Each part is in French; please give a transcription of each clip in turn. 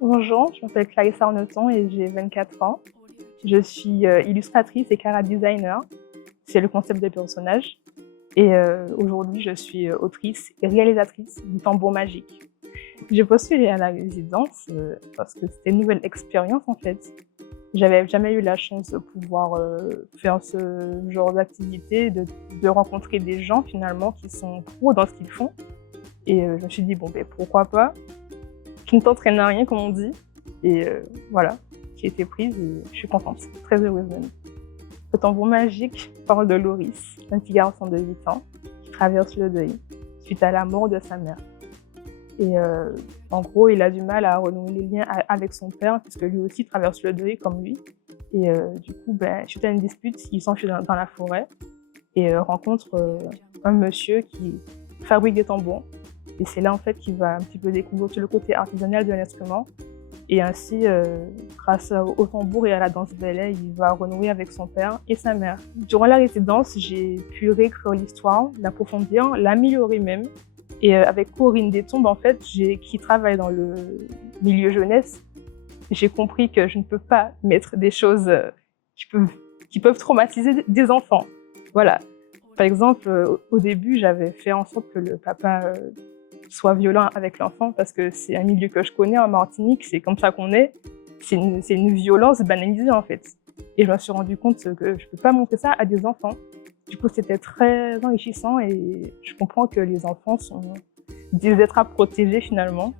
Bonjour, je m'appelle Clarisse Arneton et j'ai 24 ans. Je suis illustratrice et chara designer. C'est le concept des personnages. Et aujourd'hui, je suis autrice et réalisatrice du Tambour Magique. J'ai postulé à la résidence parce que c'était une nouvelle expérience en fait. J'avais jamais eu la chance de pouvoir faire ce genre d'activité, de rencontrer des gens finalement qui sont pros dans ce qu'ils font. Et je me suis dit, bon, ben, pourquoi pas? Qui ne t'entraîne à rien, comme on dit. Et voilà, j'ai été prise et je suis contente, très heureuse même. Le Tambour Magique parle de Loris, un petit garçon de 8 ans qui traverse le deuil suite à la mort de sa mère. Et en gros, il a du mal à renouer les liens avec son père, puisque lui aussi traverse le deuil comme lui. Et du coup, suite à une dispute, il s'enfuit dans la forêt et rencontre un monsieur qui fabrique des tambours. Et c'est là en fait qu'il va un petit peu découvrir tout le côté artisanal de l'instrument. Et ainsi, grâce au tambour et à la danse ballet, il va renouer avec son père et sa mère. Durant la résidence, j'ai pu réécrire l'histoire, l'approfondir, l'améliorer même. Et avec Corinne Détombe, en fait, qui travaille dans le milieu jeunesse, j'ai compris que je ne peux pas mettre des choses qui peuvent traumatiser des enfants. Voilà. Par exemple, au début, j'avais fait en sorte que le papa soit violent avec l'enfant parce que c'est un milieu que je connais en Martinique, c'est comme ça qu'on est. C'est une violence banalisée en fait. Et je me suis rendu compte que je ne peux pas montrer ça à des enfants. Du coup, c'était très enrichissant et je comprends que les enfants sont des êtres à protéger finalement.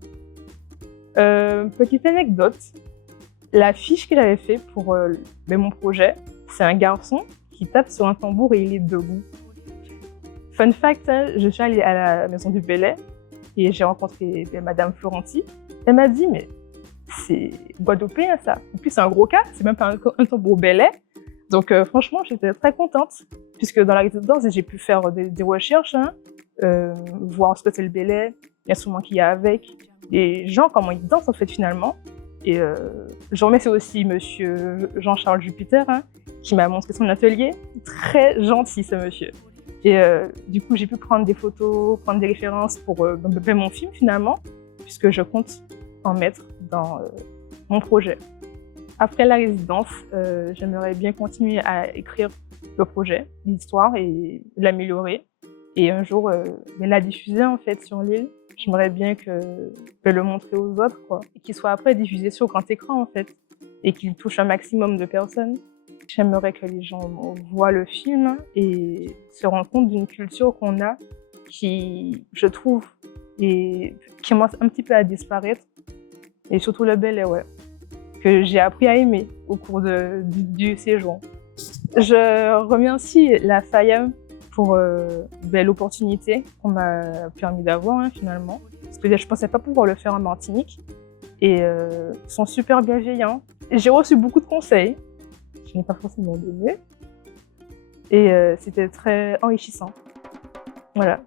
Petite anecdote, la fiche que j'avais fait pour mon projet, c'est un garçon qui tape sur un tambour et il est debout. Fun fact, je suis allée à la maison du Bellay et j'ai rencontré Madame Florenti. Elle m'a dit, mais c'est guadeloupéen ça. En plus, c'est un gros cas, c'est même pas un tambour Bellay. Donc franchement, j'étais très contente, puisque dans la résidence, j'ai pu faire des recherches, voir ce que c'est le Bellay, l'instrument qu'il y a avec, les gens, comment ils dansent en fait finalement. Et je remercie aussi monsieur Jean-Charles Jupiter, qui m'a montré son atelier. Très gentil ce monsieur. Et du coup, j'ai pu prendre des photos, prendre des références pour mon film finalement, puisque je compte en mettre dans mon projet. Après la résidence, j'aimerais bien continuer à écrire le projet, l'histoire et l'améliorer. Et un jour, la diffuser en fait sur l'île. J'aimerais bien le montrer aux autres, quoi. Et qu'il soit après diffusé sur grand écran en fait, et qu'il touche un maximum de personnes. J'aimerais que les gens voient le film et se rendent compte d'une culture qu'on a qui, je trouve, qui commence un petit peu à disparaître. Et surtout le Bellay, ouais, que j'ai appris à aimer au cours du séjour. Je remercie la FAIAM pour l'opportunité qu'on m'a permis d'avoir finalement. Parce que je ne pensais pas pouvoir le faire en Martinique. Et ils sont super bienveillants. J'ai reçu beaucoup de conseils. Je n'ai pas forcément donné. Et c'était très enrichissant. Voilà.